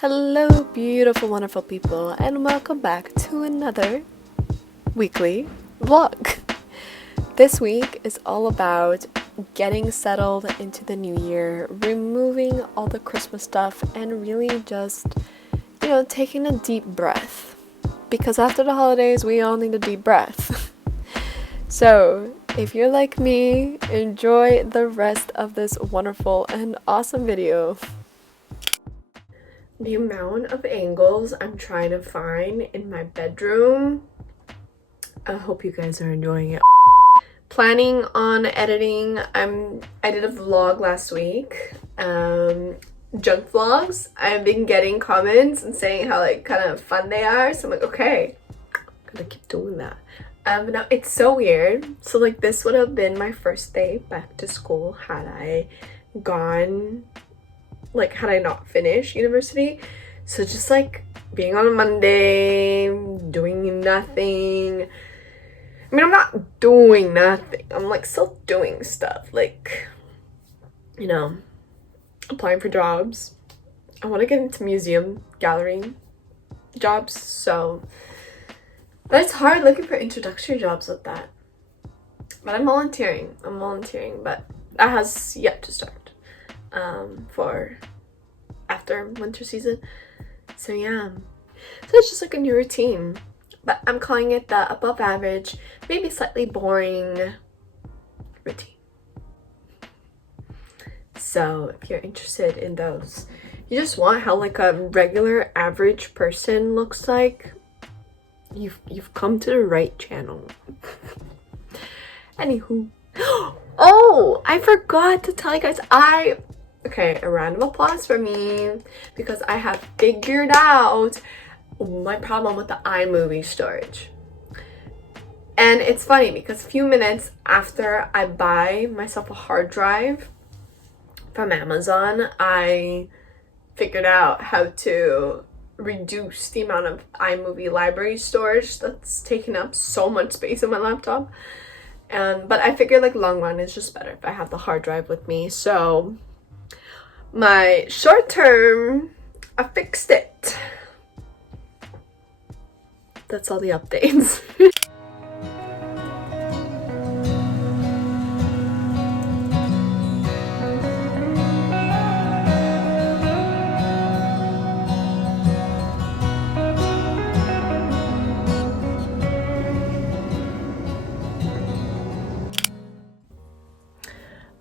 Hello, beautiful, wonderful people, and welcome back to another weekly vlog. This week is all about getting settled into the new year, removing all the Christmas stuff, and really just, taking a deep breath. Because after the holidays, we all need a deep breath. So, if you're like me, enjoy the rest of this wonderful and awesome video. The amount of angles I'm trying to find in my bedroom. I hope you guys are enjoying it. Planning on editing. I did a vlog last week. Junk vlogs. I've been getting comments and saying how kind of fun they are. So I'm like, okay, gotta keep doing that. But now it's so weird. So this would have been my first day back to school had I gone. Had I not finished university. So just being on a Monday, doing nothing. I mean, I'm not doing nothing. I'm still doing stuff. Applying for jobs. I want to get into museum, gallery jobs. But it's hard looking for introductory jobs with that. But I'm volunteering, but that has yet to start. For after winter season. So yeah. So it's just a new routine. But I'm calling it the above average, maybe slightly boring routine. So if you're interested in those, you just want how a regular average person looks like, you've come to the right channel. Anywho. Oh, I forgot to tell you guys, okay, a round of applause for me because I have figured out my problem with the iMovie storage. And it's funny because a few minutes after I buy myself a hard drive from Amazon, I figured out how to reduce the amount of iMovie library storage that's taking up so much space on my laptop. But I figured long run is just better if I have the hard drive with me. So my short term, I fixed it. That's all the updates.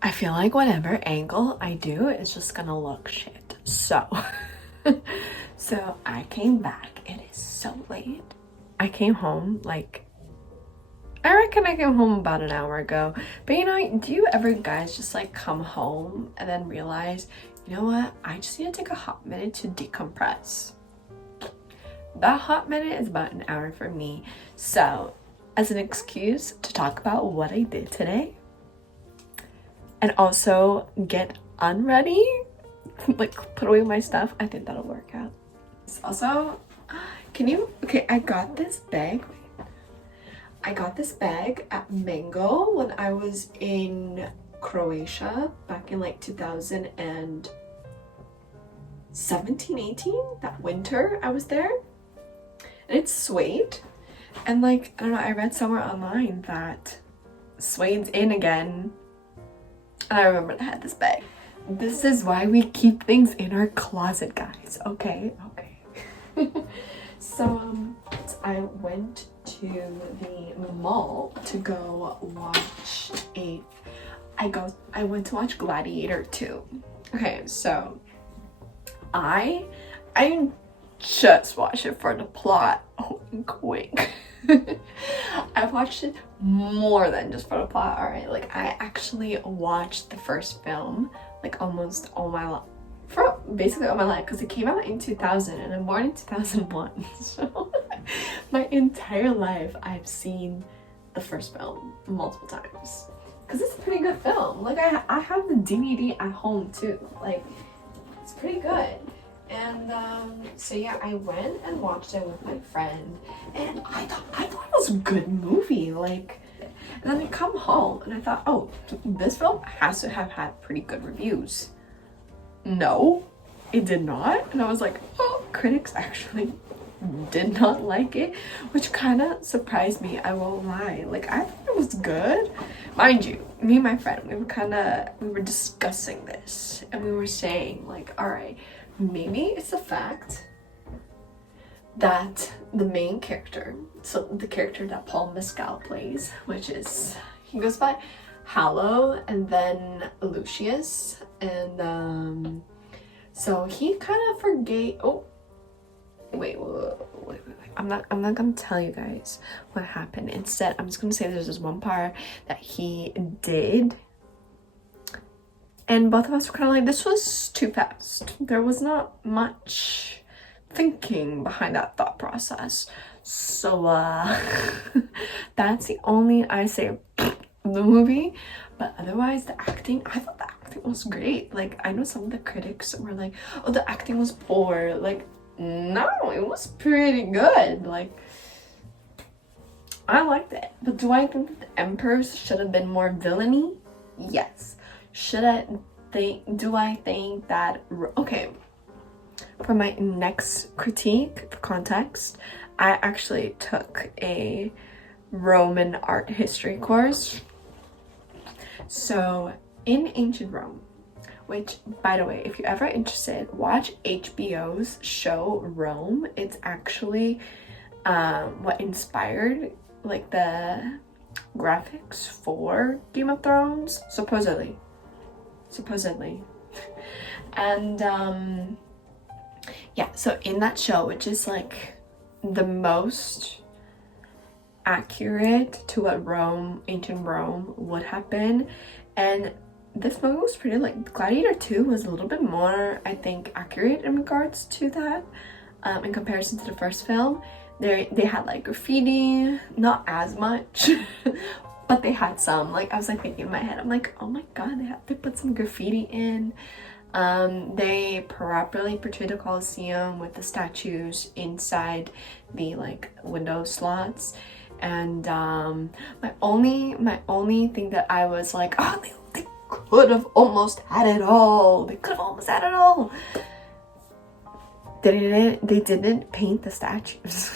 I feel like whatever angle I do is just gonna look shit. So I came back. It is so late. I came home I reckon I came home about an hour ago. But do you ever guys just come home and then realize, you know what? I just need to take a hot minute to decompress. That hot minute is about an hour for me. So as an excuse to talk about what I did today, and also get unready, put away my stuff, I think that'll work out. Also, okay, I got this bag at Mango when I was in Croatia back in 2017, 18, that winter I was there. And it's suede. And I don't know, I read somewhere online that suede's in again. And I remember I had this bag. This is why we keep things in our closet, guys. Okay. So I went to the mall to go watch I went to watch Gladiator II. Okay, so I just watched it for the plot. Oh, quick. I watched it more than just for the plot. All right, I actually watched the first film almost all my life, for basically all my life, because it came out in 2000 and I'm born in 2001. So my entire life I've seen the first film multiple times because it's a pretty good film. I have the DVD at home too. It's pretty good. And so yeah, I went and watched it with my friend, and I thought it was a good movie. And then I come home and I thought, oh, this film has to have had pretty good reviews. No, it did not. And I was like, oh, critics actually did not like it, which kind of surprised me, I won't lie. Like, I thought it was good. Mind you, me and my friend, we were discussing this, and we were saying, like, all right, maybe it's the fact that the main character, so the character that Paul Mescal plays, which is, he goes by Hallow and then Lucius, and so he kind of forgave. Oh, wait. I'm not gonna tell you guys what happened. Instead, I'm just gonna say there's this one part that he did, and both of us were kind of like, this was too fast. There was not much thinking behind that thought process. So that's the only I say of the movie. But otherwise, the acting, I thought the acting was great. Like, I know some of the critics were like, oh, the acting was poor. Like, no, it was pretty good. Like, I liked it. But do I think that the emperors should have been more villainy? Yes. Do I think that, okay, for my next critique, for context, I actually took a Roman art history course. So in ancient Rome, which, by the way, if you're ever interested, watch HBO's show Rome. It's actually what inspired like the graphics for Game of Thrones, supposedly. And yeah, so in that show, which is like the most accurate to what ancient Rome would have been, and this movie was pretty, like, Gladiator 2 was a little bit more, I think, accurate in regards to that, in comparison to the first film. They had like graffiti, not as much, but they had some. Like, I was like thinking in my head, I'm like, oh my god, they put some graffiti in. They properly portrayed the Colosseum with the statues inside the like window slots, and my only thing that I was like, oh, they could have almost had it all. They didn't paint the statues.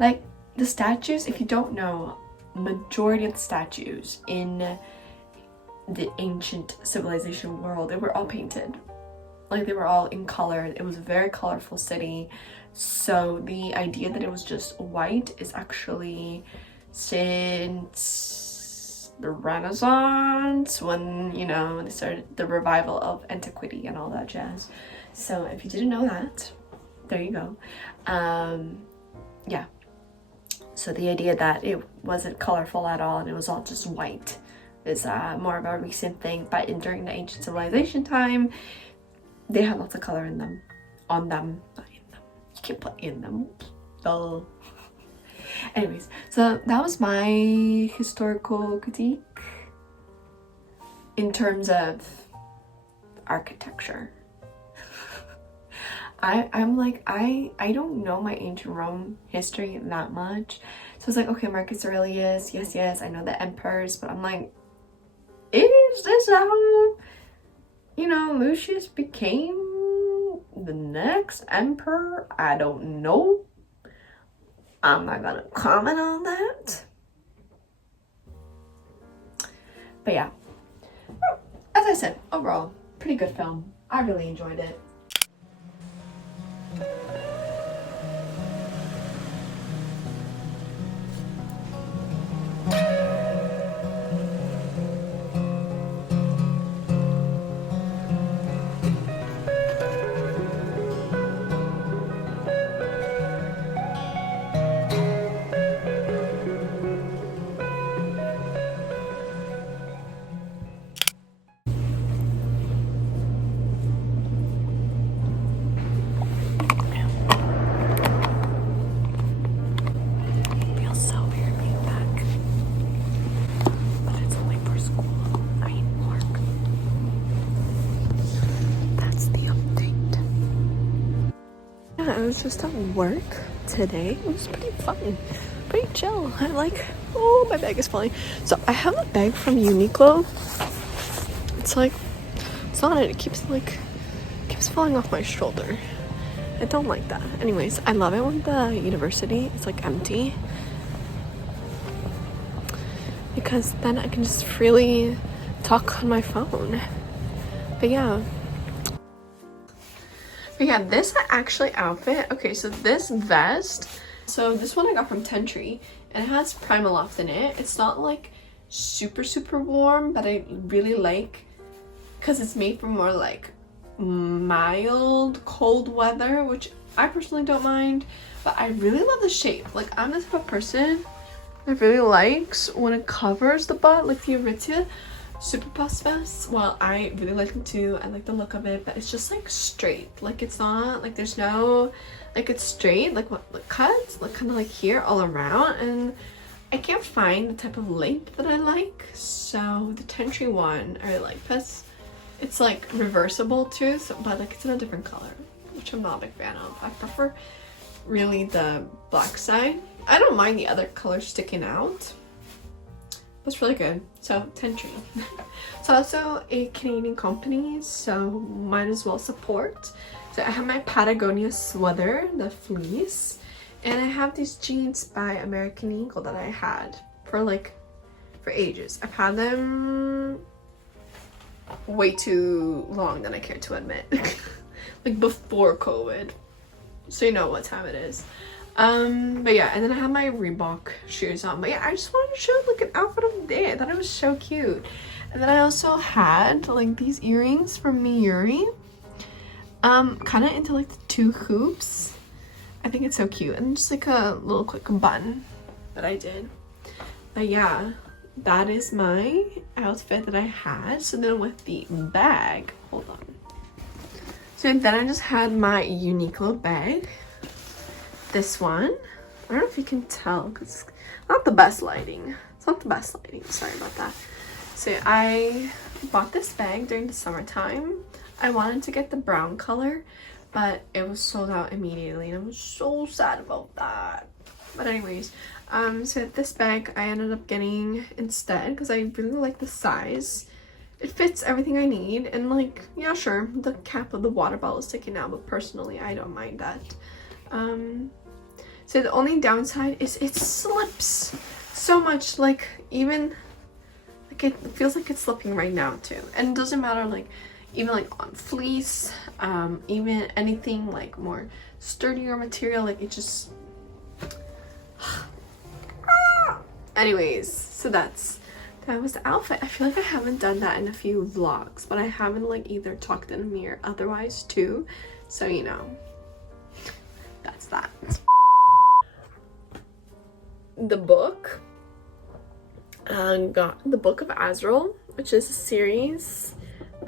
Like, the statues, if you don't know, majority of the statues in the ancient civilization world, they were all painted. Like, they were all in color. It was a very colorful city. So the idea that it was just white is actually since the Renaissance, when, you know, they started the revival of antiquity and all that jazz. So if you didn't know that, there you go. Yeah. So the idea that it wasn't colorful at all and it was all just white is more of a recent thing. But during the ancient civilization time, they had lots of color in them, on them, not in them. You can't put in them. Duh. Anyways, so that was my historical critique in terms of architecture. I'm like, I don't know my ancient Rome history that much. So it's like, okay, Marcus Aurelius, yes, I know the emperors, but I'm like, is this how, you know, Lucius became the next emperor? I don't know. I'm not gonna comment on that. But yeah, as I said, overall, pretty good film. I really enjoyed it. I was just at work today. It was pretty fun, pretty chill. I like, oh, my bag is falling. So I have a bag from Uniqlo. It's like, it's on it. It keeps falling off my shoulder. I don't like that. Anyways, I love it when the university is like empty, because then I can just freely talk on my phone. But yeah, this actually outfit, okay, so this vest, so this one I got from Tentree, and it has Primaloft in it. It's not like super warm, but I really like, because it's made for more like mild cold weather, which I personally don't mind, but I really love the shape. Like, I'm the type of person that really likes when it covers the butt, like the Aritzia super bust vest. Well, I really like them too. I like the look of it, but it's just like straight. Like, it's not like there's no, like, it's straight, like what, like cuts, like kind of like here all around, and I can't find the type of length that I like. So the Tentree one I really like, because it's like reversible too, so, but like it's in a different color, which I'm not a big fan of. I prefer really the black side. I don't mind the other colors sticking out. That's really good. So Tentree. It's also a Canadian company, so might as well support. So I have my Patagonia sweater, the fleece, and I have these jeans by American Eagle that I had for ages. I've had them way too long than I care to admit. Like before COVID, so you know what time it is. But yeah, and then I have my Reebok shoes on. But yeah, I just wanted to show like an outfit of the day. I thought it was so cute. And then I also had like these earrings from Mejuri. Kind of into like the two hoops. I think it's so cute. And just like a little quick bun that I did. But yeah, that is my outfit that I had. So then with the bag, hold on. So then I just had my Uniqlo bag. This one. I don't know if you can tell because it's not the best lighting. It's not the best lighting. Sorry about that. So I bought this bag during the summertime. I wanted to get the brown color, but it was sold out immediately, and I was so sad about that. But anyways, so this bag I ended up getting instead because I really like the size. It fits everything I need, and like, yeah, sure, the cap of the water bottle is sticking out, but personally I don't mind that. So the only downside is it slips so much, like even like it feels like it's slipping right now too, and it doesn't matter, like even like on fleece, even anything like more sturdier material, like it just anyways, so that was the outfit. I feel like I haven't done that in a few vlogs, but I haven't like either talked in a mirror otherwise too, so you know, that's that. The book, got the Book of Azrael, which is a series,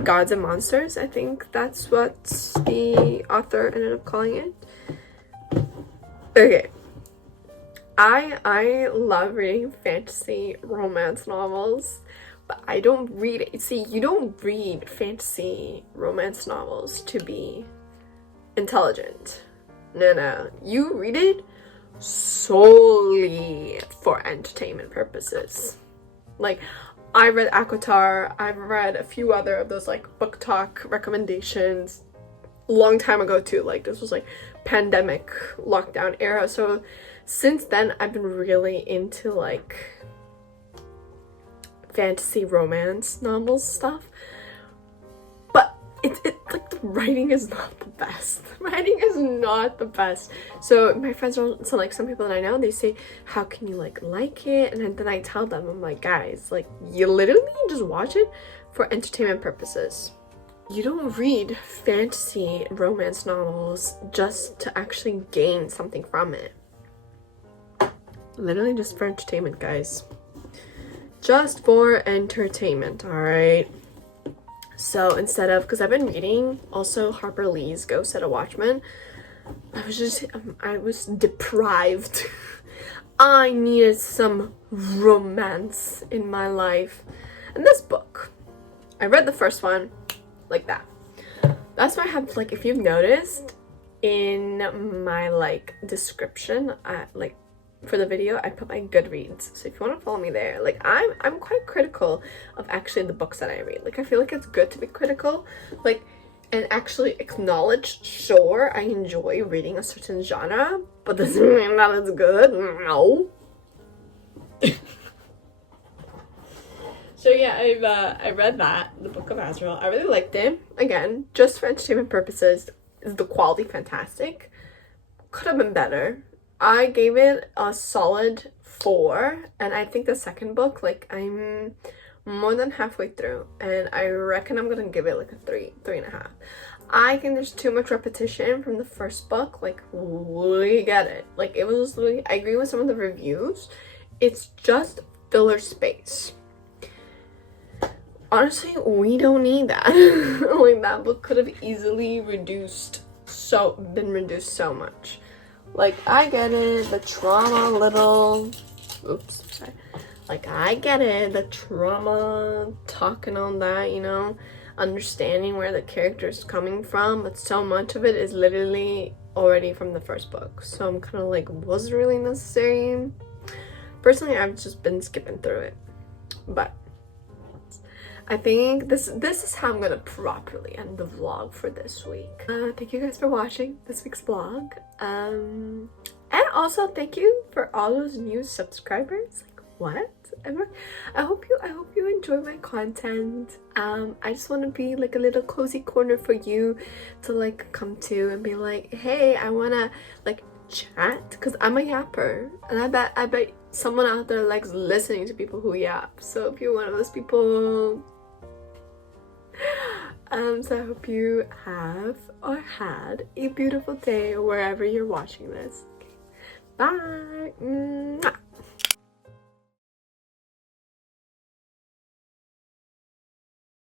Gods and Monsters. I think that's what the author ended up calling it. Okay, I love reading fantasy romance novels, but I don't read it. See, you don't read fantasy romance novels to be intelligent. No, you read it solely for entertainment purposes. Like, I read Aquatar, I've read a few other of those like book talk recommendations a long time ago too. Like, this was like pandemic lockdown era, so since then I've been really into like fantasy romance novels stuff, but it's like the writing is not the best. Writing is not the best. So my friends are, so like some people that I know, they say, how can you like it? And then I tell them, I'm like, guys, like you literally just watch it for entertainment purposes. You don't read fantasy romance novels just to actually gain something from it. Literally just for entertainment, guys. Just for entertainment, alright? So instead of, because I've been reading also Harper Lee's Go Set a Watchman, I was deprived. I needed some romance in my life. And this book, I read the first one like that. That's why I have, like, if you've noticed in my like description, like for the video, I put my Goodreads. So if you want to follow me there, like I'm quite critical of actually the books that I read. Like, I feel like it's good to be critical. Like, and actually acknowledge, sure, I enjoy reading a certain genre, but doesn't mean that it's good. No. So yeah, I read that, the Book of Azrael. I really liked it. Again, just for entertainment purposes, is the quality fantastic? Could have been better. I gave it a solid 4, and I think the second book, like, I'm more than halfway through, and I reckon I'm gonna give it like a 3.5. I think there's too much repetition from the first book. Like, we get it. Like, it was really, I agree with some of the reviews. It's just filler space. Honestly, we don't need that. Like, that book could have easily been reduced so much. Like, I get it, the trauma little, oops, sorry. Like, I get it, the trauma, talking on that, you know, understanding where the character is coming from, but so much of it is literally already from the first book. So I'm kind of like, was it really necessary? Personally, I've just been skipping through it. But I think this is how I'm gonna properly end the vlog for this week. Thank you guys for watching this week's vlog. And also thank you for all those new subscribers. Like, what? I hope you enjoy my content. I just want to be like a little cozy corner for you to like come to and be like, hey, I wanna like chat, because I'm a yapper, and I bet someone out there likes listening to people who yap. So if you're one of those people, so I hope you have or had a beautiful day wherever you're watching this. Okay. Bye. Mwah.